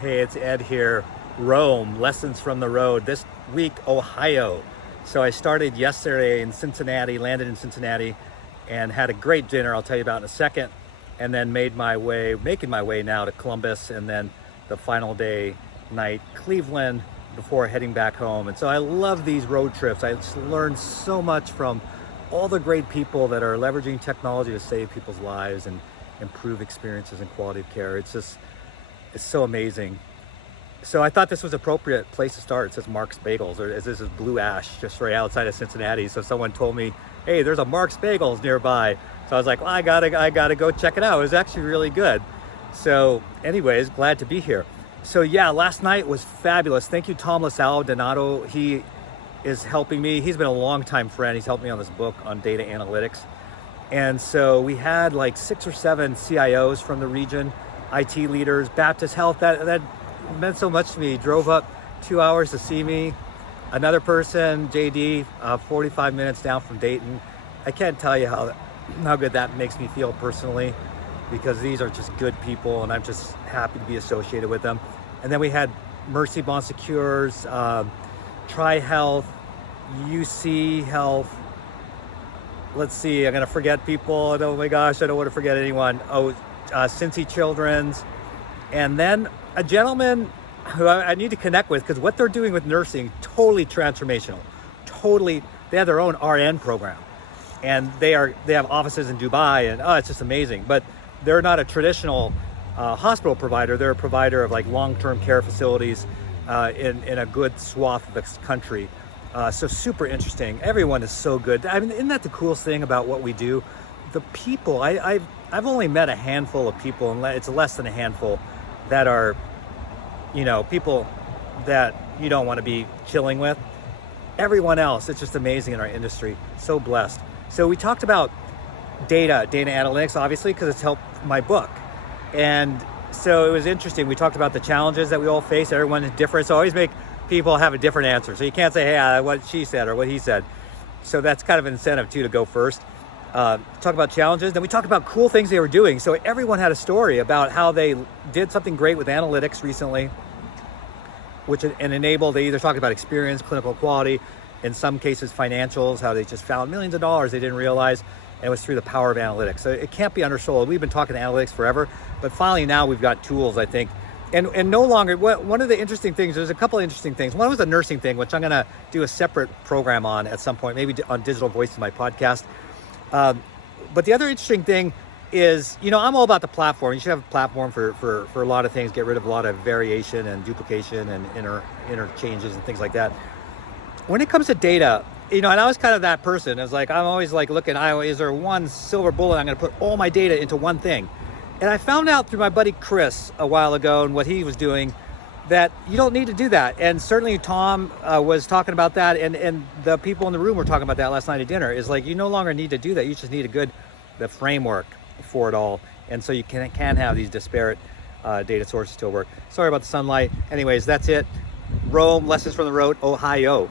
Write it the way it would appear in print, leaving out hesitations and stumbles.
Hey, it's Ed here. Rome, lessons from the road. This week, Ohio. So I started yesterday in Cincinnati, landed in Cincinnati, and had a great dinner I'll tell you about in a second. And then making my way now to Columbus, and then the final day night, Cleveland, before heading back home. And so I love these road trips. I just learned so much from all the great people that are leveraging technology to save people's lives and improve experiences and quality of care. It's so amazing. So I thought this was an appropriate place to start. It says Mark's Bagels, or this is Blue Ash, just right outside of Cincinnati. So someone told me, hey, there's a Mark's Bagels nearby. So I was like, well, I gotta go check it out. It was actually really good. So anyways, glad to be here. So yeah, last night was fabulous. Thank you, Tom LaSalle Donato. He is helping me. He's been a longtime friend. He's helped me on this book on data analytics. And so we had like 6 or 7 CIOs from the region, IT leaders, Baptist Health. That meant so much to me. He drove up 2 hours to see me. Another person, JD, 45 minutes down from Dayton. I can't tell you how good that makes me feel personally, because these are just good people and I'm just happy to be associated with them. And then we had Mercy Bon Secures, Tri-Health, UC Health. Let's see, I'm gonna forget people. Oh my gosh, I don't want to forget anyone. Cincy Children's. And then a gentleman who I need to connect with, because what they're doing with nursing, totally transformational. Totally, they have their own RN program. And they have offices in Dubai, and it's just amazing. But they're not a traditional hospital provider. They're a provider of like long-term care facilities in a good swath of the country. So super interesting. Everyone is so good. I mean, isn't that the coolest thing about what we do? The people, I've only met a handful of people, and it's less than a handful, that are, people that you don't want to be chilling with. Everyone else, it's just amazing in our industry. So blessed. So we talked about data analytics, obviously, because it's helped my book. And so it was interesting. We talked about the challenges that we all face. Everyone is different. So I always make people have a different answer. So you can't say, hey, what she said or what he said. So that's kind of an incentive too, to go first. Talk about challenges. Then we talked about cool things they were doing. So everyone had a story about how they did something great with analytics recently, which enabled, they either talked about experience, clinical quality, in some cases financials, how they just found millions of dollars they didn't realize. And it was through the power of analytics. So it can't be undersold. We've been talking analytics forever, but finally now we've got tools, I think. And no longer, one of the interesting things, there's a couple of interesting things. One was the nursing thing, which I'm gonna do a separate program on at some point, maybe on Digital Voice in my podcast. But the other interesting thing is, I'm all about the platform. You should have a platform for a lot of things, get rid of a lot of variation and duplication and interchanges and things like that. When it comes to data, and I was kind of that person. I was like, I'm always like looking, is there one silver bullet? I'm going to put all my data into one thing. And I found out through my buddy Chris a while ago and what he was doing, that you don't need to do that. And certainly Tom was talking about that, and the people in the room were talking about that last night at dinner, is like, you no longer need to do that. You just need the framework for it all. And so you can have these disparate data sources still work. Sorry about the sunlight. Anyways, that's it. Rome, lessons from the road, Ohio.